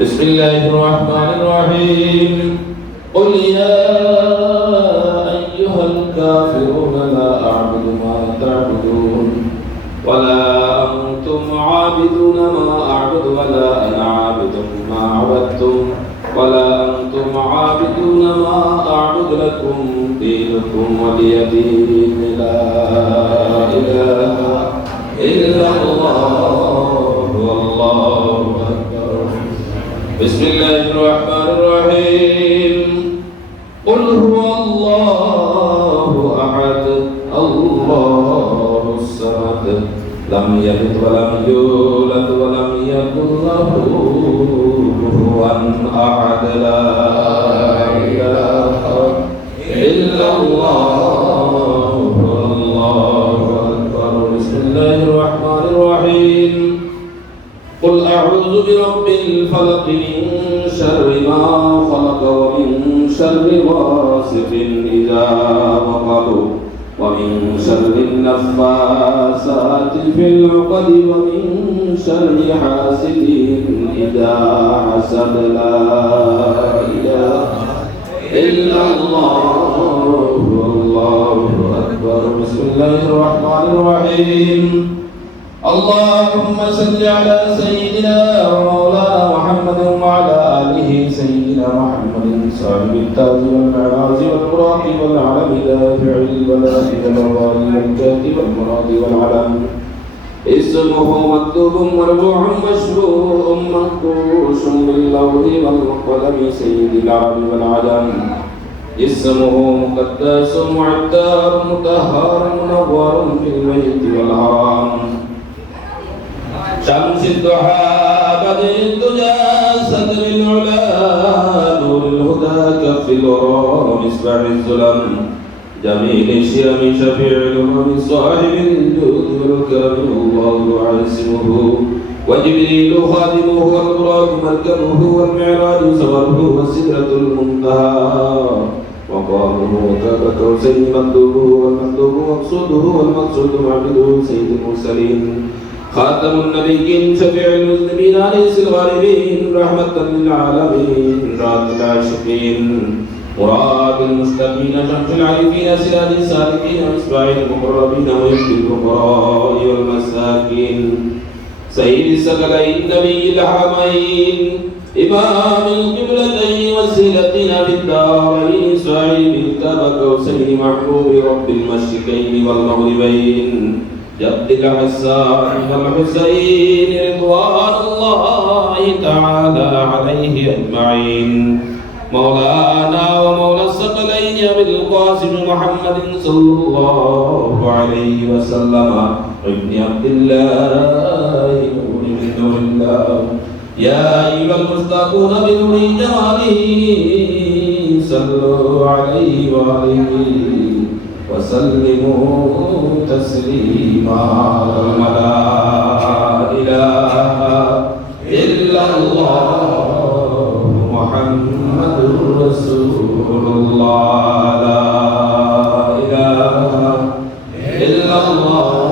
بسم الله الرحمن الرحيم قل يا أيها الكافرون لا أعبد ما تعبدون ولا أنتم عابدون ما أعبد ولا أنا عابد ما عبدتم ولا أنتم عابدون ما أعبد لكم دينكم ولي دين لا إله إلا الله والله أكبر بسم الله الرحمن الرحيم قل هو الله أحد الله الصمد لم يلد ولم يولد ولم يكن له كفوا أحد لا إله إلا الله الله أكبر بسم الله الرحمن الرحيم قل أعوذ برب الفلق من شر ما خلق ومن شر غاسق إذا وقب ومن شر النفاثات في العقد ومن شر حاسد إذا حسد لا إله إلا الله الله أكبر بسم الله الرحمن الرحيم اللهم صل على سيدنا ومولانا محمد وعلى آله سيدنا محمد صاحب التاج والمعراج والبراق والعلم دافع البلاء والوالي والكاتب والمراد والعلم اسمه مكتوب مرفوع مشروع منقوش باللوح والقلم سيد العرب والعجم اسمه مقدس معتار مطهر منور في البيت والحرام شمس الضحى بدر الدجى صدر العلا نور الهدى كف الورى مصباح الظلم جميل الشيم شفيع الامم صاحب الجود والكرم الله عاصمه وجبريل خادمه والبراق مركبه والمعراج سوره والسدرة المنتهى وقامه وكاب كوسين مندوبه والمندوب مقصوده والمقصود معبده سيد المرسلين خاتم النبيين شفيع المذنبين أنيس الغالبين رحمة للعالمين راد العاشقين مراد المشتقين شمس العارفين سراج السالكين مصباح المقربين ويبدي الفقراء والمساكين سيد الثقلين نبي الحرمين إمام القبلتين وسيلتنا في الدارين صاحب الكعبة كوسين محبوب رب المشرقين والمغربين جد الحسان والحسين رضوان الله تعالى عليه أجمعين مولانا ومولى الثقلين أبي القاسم محمد صلى الله عليه وسلم ابن عبد الله نور من نور الله يا أيها المشتاقون بنور جماله صلوا عليه وآله وسلموا تسليما لا إله إلا الله محمد رسول الله لا إله إلا الله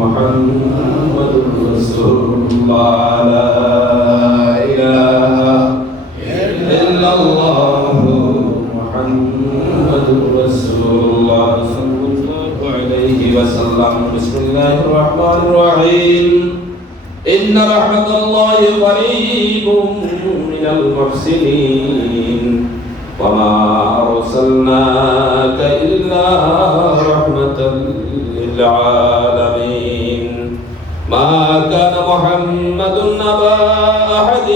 محمد رسول الله لا إله إلا الله محمد رسول الله صلى الله عليه وسلم بسم الله الرحمن الرحيم إن رحمة الله قريب من المحسنين وما أرسلناك إلا رحمة للعالمين ما كان محمد أبا أحد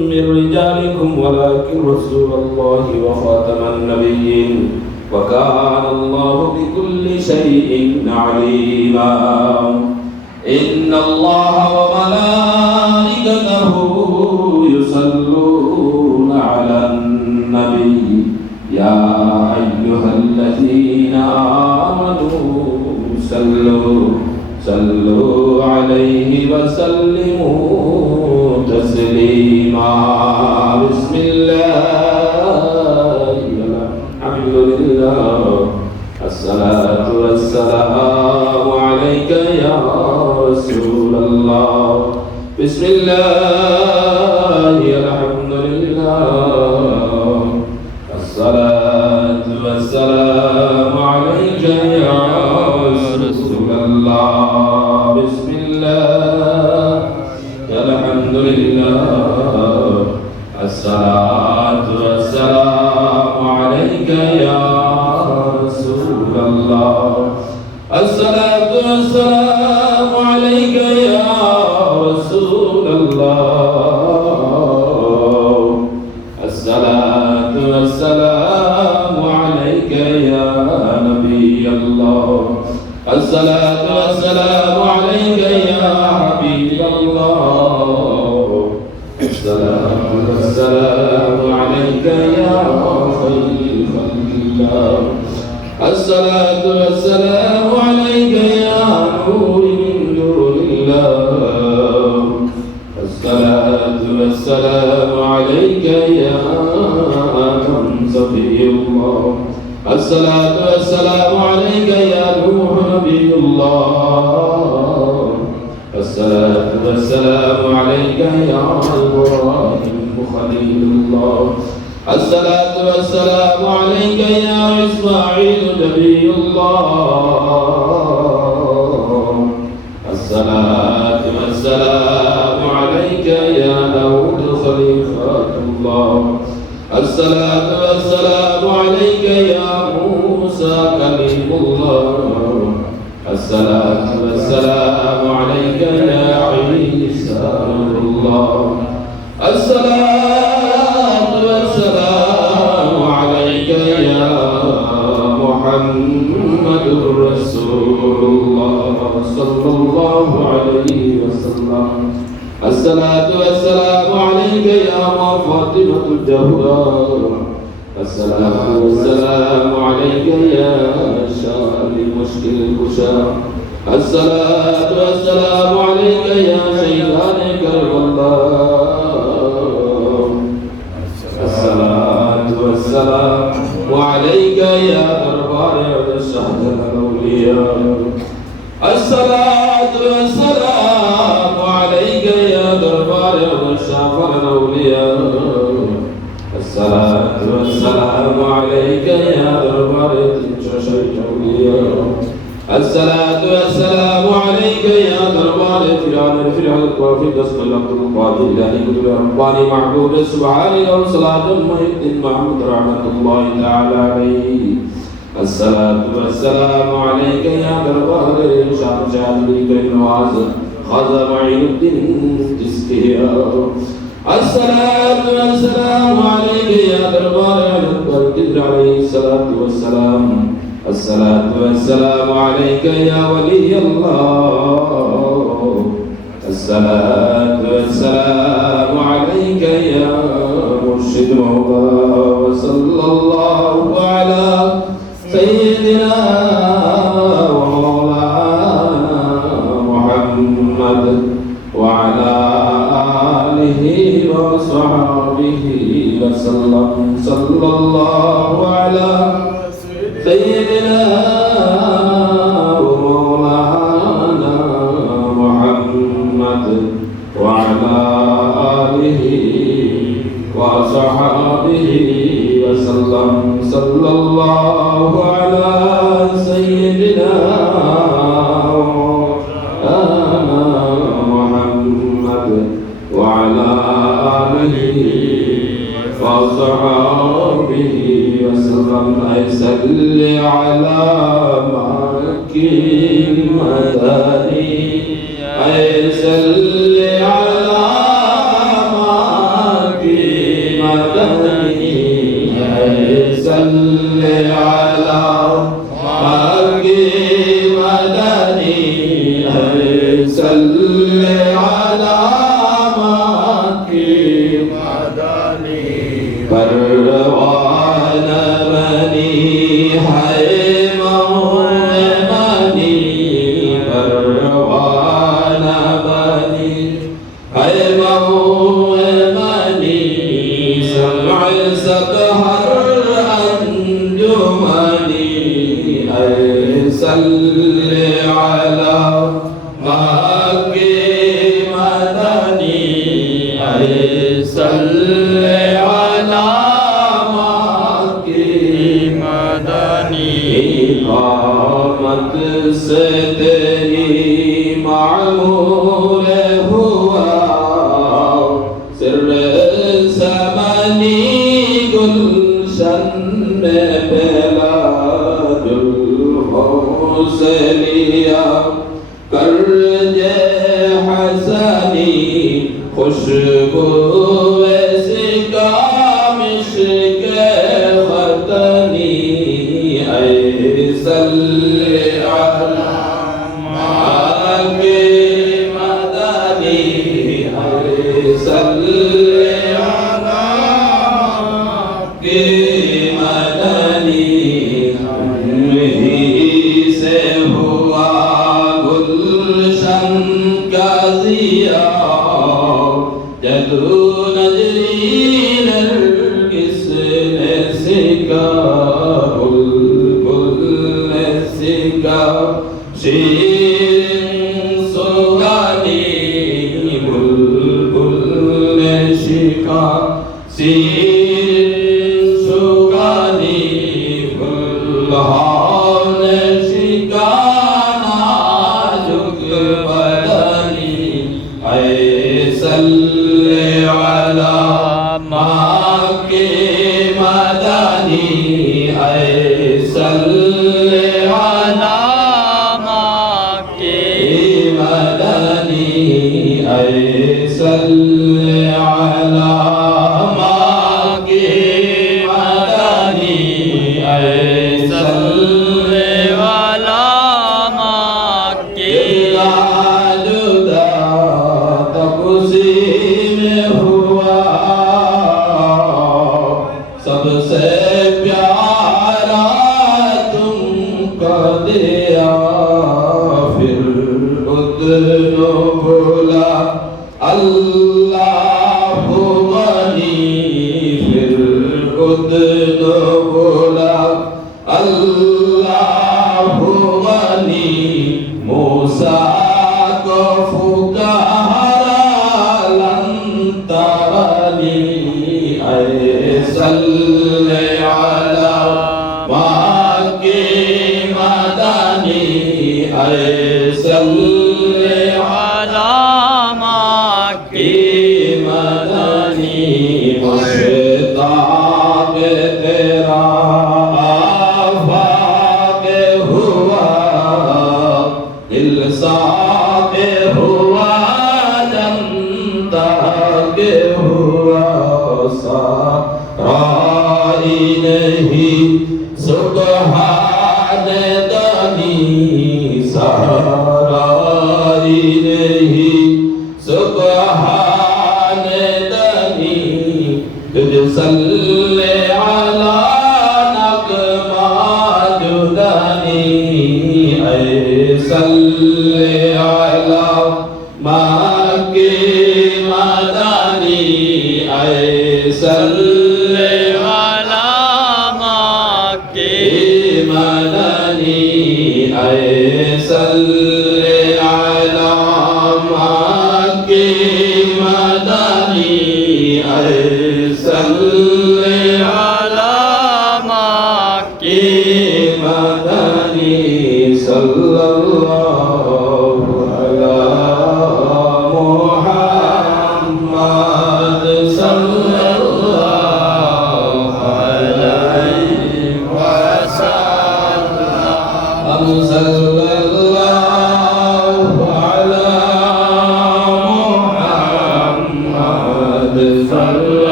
من رجالكم ولكن رسول الله وخاتم النبيين وكان الله بكل شيء عليما إن الله وملائكته يصلون على النبي يا أيها الذين آمنوا صلوا عليه وسلموا تسليما بسم الله الحمد لله الصلاة والسلام عليك يا رسول الله بسم الله لله الصلاة والسلام عليك يا رسول الله الصلاة والسلام عليك يا رسول الله الصلاة والسلام عليك يا نبي الله الصلاة والسلام عليك يا حبيب الله الصلاة والسلام عليك يا خير خلق الله الصلاة والسلام عليك يا نور من نور الله الصلاة والسلام عليك يا صفي الله الصلاة والسلام عليك يا نوح نبي الله الصلاة والسلام عليك يا إبراهيم خليل الله الصلاة والسلام عليك يا إسماعيل نبي الله الصلاة والسلام عليك يا داود خليفة الله الصلاة والسلام عليك يا موسى كليم الله الصلاة والسلام عليك يا عيسى نور الله الصلاة والسلام عليك يا محمد رسول الله صلى الله عليه وسلم الصلاة والسلام عليك يا فاطمة الزهراء الصلاة والسلام عليك يا شافي مشكل البشرى الصلاة والسلام عليك يا شيخان كربلاء الصلاة والسلام عليك يا دربار الشهد الأولياء الصلاة والسلام عليك يا دربار الشافر الأولياء الصلاة والسلام عليك يا دربار الأولياء الصلاة والسلام عليك يا دربار فرعون القوافي دست الأمر القاضي إلهي كتب رباني محبوب سبحان الله صلاة محمد محمد رحمة الله تعالى عليه الصلاة والسلام عليك يا دربار شام شاذلي كالنواز خذ معين الدين تسكيا الصلاة والسلام عليك يا دربار القدر عليه الصلاة والسلام الصلاة والسلام عليك يا ولي الله الصلاة والسلام عليك يا مرشد مولانا وصلى الله على سيدنا ومولانا محمد وعلى آله وصحبه وسلم صلى الله على سيدنا ومولانا محمد وعلى آله وصحبه وسلم صلى الله على سيدنا محمد وعلى آله وصحبه وسلم صل على مكي مدني صل على مكي مدني صل على مكي مدني صل على مكي مدني परवान बनी है मनी परवान बनी है मनी समझ सब हर अंजुमनी है सल्ले अला मक्के मदनी है सल्ले इक़ामत से तेरी मामूल हुआ सिर समनी गुलशन में फैला जुल्फ़ोसलिया कर्जे हसनी खुशबू ऐसी कामिश के खतनी ऐसल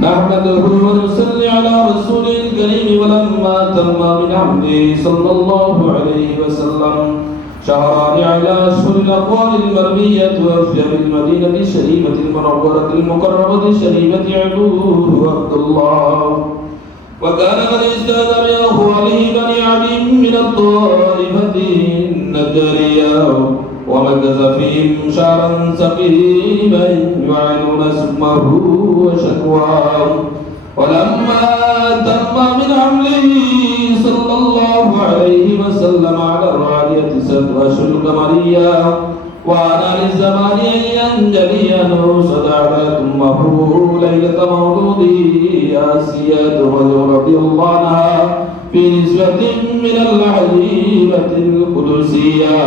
نحمده ونصلي على رسوله الكريم ولما تم من حمده صلى الله عليه وسلم شهران على أشهر الأقوال المرمية وأفجر المدينة الشريفة المنورة المقربة الشريفة عدوه عبد الله وكان قد اجتهد بأخواله بني عدي من الطائفة النجارية ومكث فيهم شهرا سقيما يعينون سمه وشكواه ولما تم من حمله صلى الله عليه وسلم على الرعية 7 أشهر القمرية وأنا للزمان أن ينجلي نوصد على أمه ليلة مولوده آسيا رضي الله عنها في نسبة من العجيبة القدسية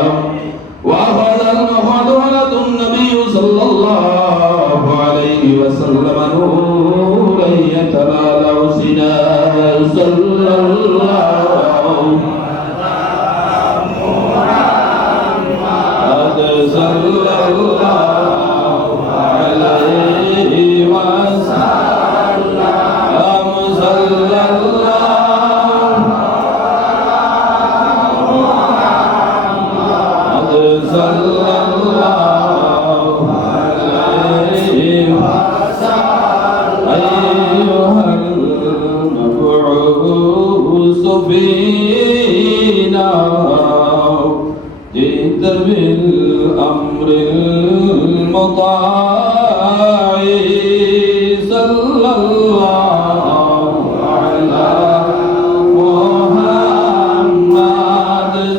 وأخذ ولد النبي صلى الله عليه وسلم نورا يتلالى سناه صلى الله محمد صلى الله عليه وسلم صلى الله صلى الله عليه وسلم أيها المبعوث فينا جئت بالأمر المطاع صلى الله على محمد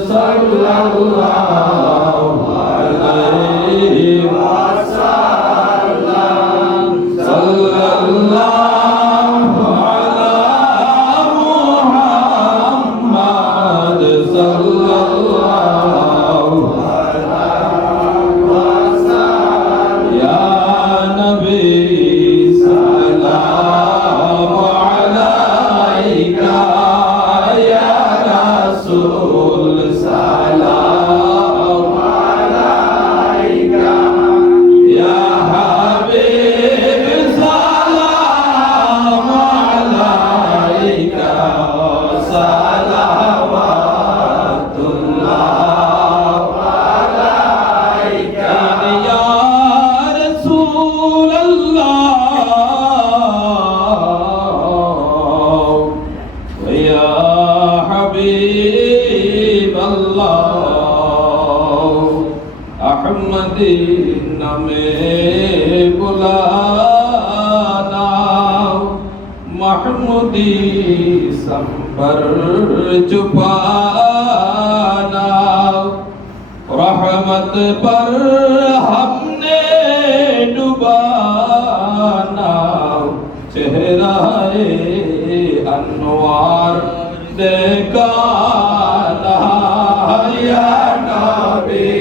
صلى الله عليه وسلم صلى الله على محمد صلى الله عليه وسلم يا نبي سلام عليك يا رسول سلام عليك يا حبيب سلام عليك صلوات الله عليك يا رسول الله يا حبيب الله أحمد نامے بلانا محمودی سنبر چھپانا رحمت پر ہم نے ڈبانا چہرہ انوار دیکھانا یا نبی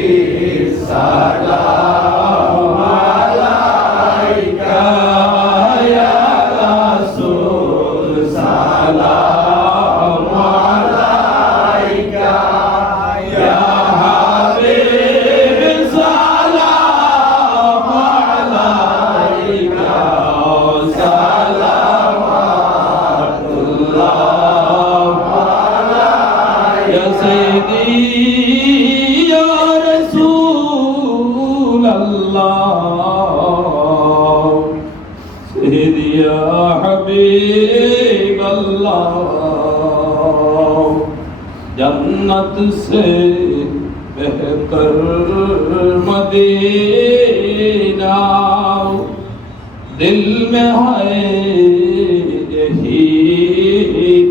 سلام علیکہ یا رسول سلام علیکہ یا حبیب سلام علیکہ صلوات اللہ یا سیدی یا رسول اللہ سیدی یا حبیب اللہ جنت سے بہتر कर मदीना दिल में है यही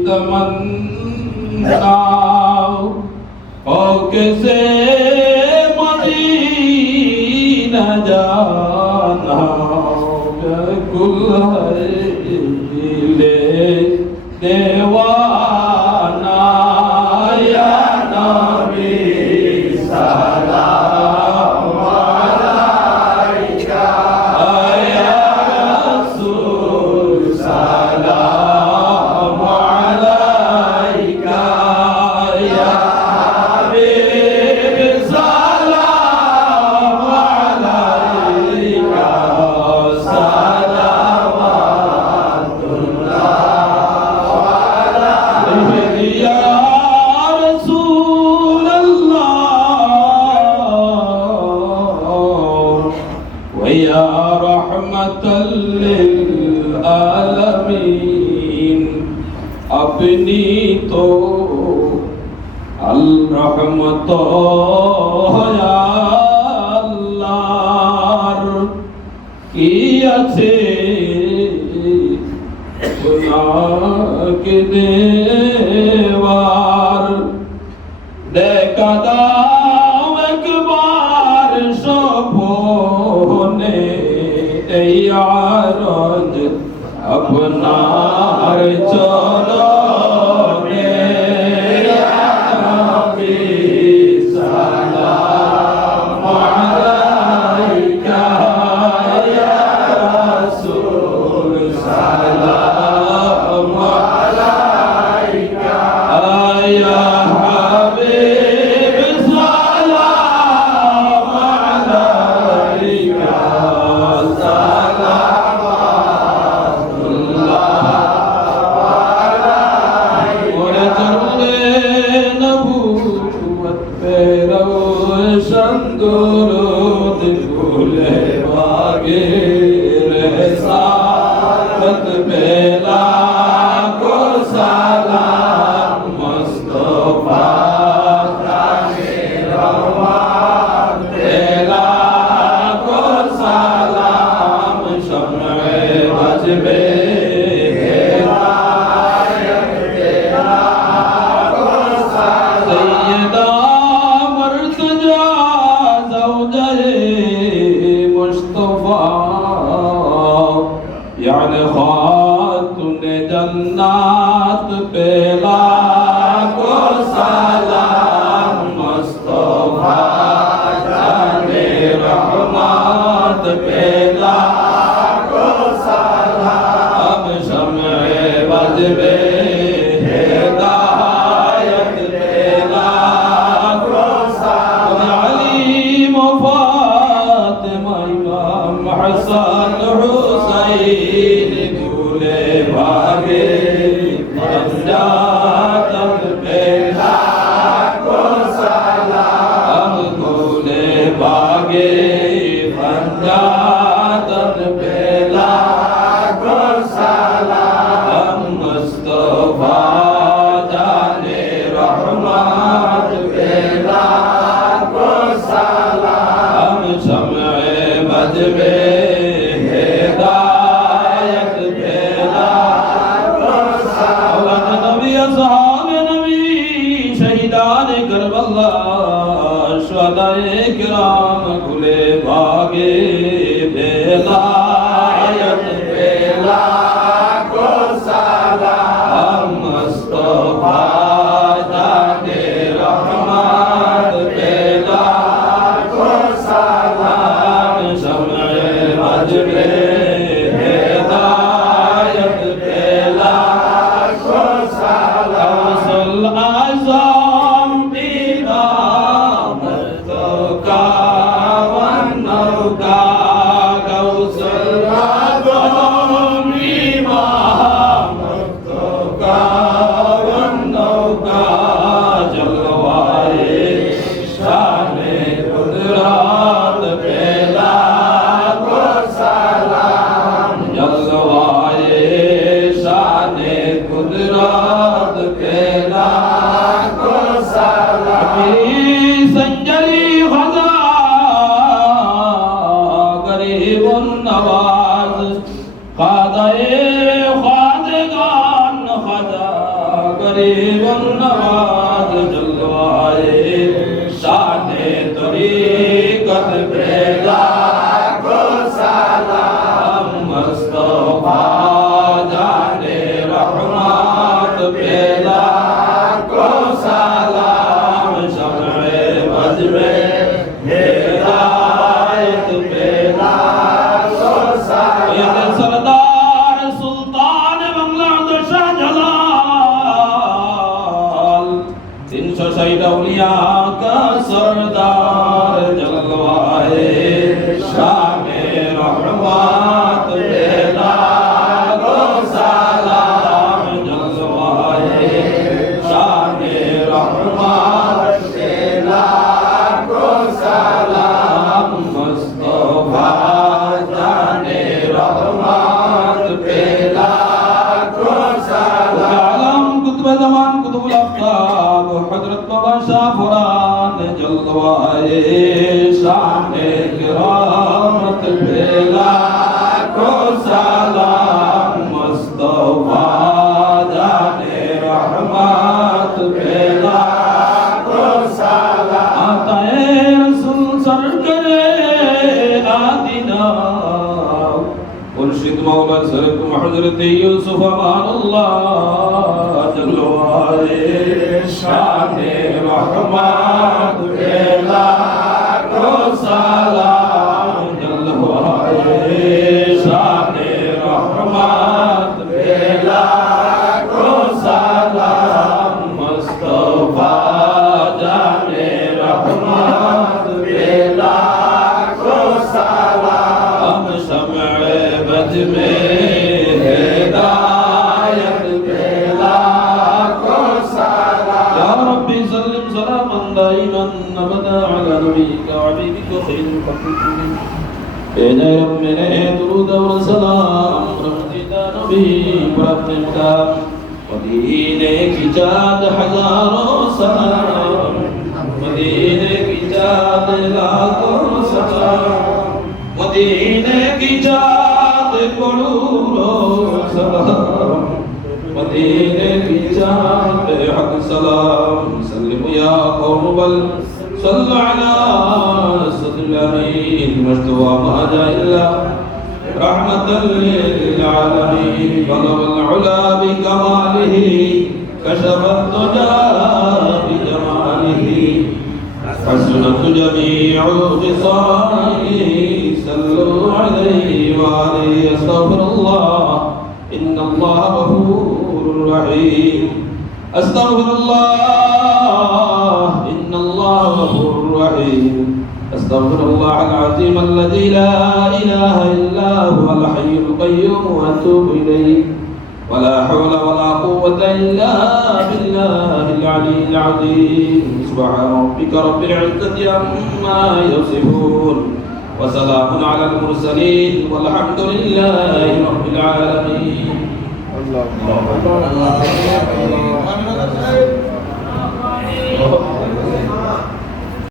तमन्ना हो कैसे मदीना जाना कुल है ले देवाना या नबी सलाम अलैका या रसूल सलाम अलैका या हबीब सलाम अलैका या रहमतल लिल आलमीन अपनी तो अल रहमत या अल्लाह की अच्छे गुनाह के देवार देखा दाव एक बार शोभोने यारज अपनार चलोने या नबी सलाम अलैका या रसूल सलाम अलैका या हबीब सलाम अलैका दुरूद भूले भागे रसालत पे लाखो सलाम मुस्तफा ताके रहमत पे लाखो सलाम शम्ए वजबे हिदायत पे लाखो सलाम सैयदा मर्तजा मुस्तफा यानी खातून जन्नत पे लाखो सलाम मुस्तफा जाने रहमत पे लाखो सलाम शम्ए वजबे हिदायत पे लाखो सलाम अली फातिमा इमाम हसन हुसैन दूल्हे भागे पंजाब पे लाखो सलाम दूल्हे भागे पंजाब पे लाखो सलाम मुस्तफा जाने रहमत पे लाखो सलाम शम्ए बजबे हिदायत पे लाखो सलाम नबी असहाब नबी शहीदान करबला शुहदाए किराम खुले भागे बेलायत पे लाखो सलाम मुस्तफा जाने रहमत पे लाखो सलाम शम्ए बजबे हिदायत पे लाखो सलाम सल आज़म इमाम का वन्नौका गौसल आज़म इमाम का वन्नौका जलवाए शान कुदरत पे लाखो सलाम गरीब नवाज खादाए खादगान खादा गरीब नवाज जलवाए शाने तरीकत बेला को सलाम मुस्तफा जाने रहमत बेला को सलाम शम्ए मजमे हिदायत बेला को सलाम सरदार सुल्तान बांग्ला शाहजलाल 360 औलिया का सरदार जलवाए शामे रहमत बेला को सलाम जलवाए शामे रहमत बेला को सलाम मुस्तफा जाने रहमत बेला को सलाम कुतुब ज़मान कुतुबुल अफ़ताब हज़रत बाबा शाह फुरान जलवाए शाने किरामत बेला को सलाम मुस्तफा जाने रहमत बेला को सलाम आताए रसूल सरकरे आदिना मुर्शिद मौला सरकुम हज़रत यूसुफ अमानुल्लाह जलवाए शाने रहमत बेला को सलाम जलवाए शाने रहमत बेला को सलाम मुस्तफा जाने रहमत बेला को सलाम शम्ए बज में हिदायत बेला को सलाम या रब्बी सल्लिम सलामन दाइमन अबदा अला नबीका व हबीबिक खैर खल्क़िक बेजा रब मेरे दुरूद और सलाम रमज़ीदा नबी पर अपने मुकाम मदीने की चाँद हजारों सलाम मदीने की चाँद लाखों सलाम मदीने की चाँद करोड़ों सलाम मदीने की चाँद पे हक सलाम सल्लिम या कौम बल सल्लु अला सद्दिल मुस्तफा मा जा इल्ला रहमतल लिल आलमीन बलगल उला बिकमालिही कशफत दुजा बिजमालिही हसनत जमीउ खिसालिही सल्लु अलैहि व आलिहि अस्तगफिरुल्लाह इन्नल्लाह गफूरुर रहीम अस्तगफिरुल्लाह इन्नल्लाह गफूरुर रहीम अस्तगफिरुल्लाह अल-अज़ीम الذي لا إله إلا هو الحي القيوم وأتوب إليه ولا حول ولا قوة إلا بالله العلي العظيم سبحان ربك رب العزة عما يصفون وسلام على المرسلين والحمد لله رب العالمين الله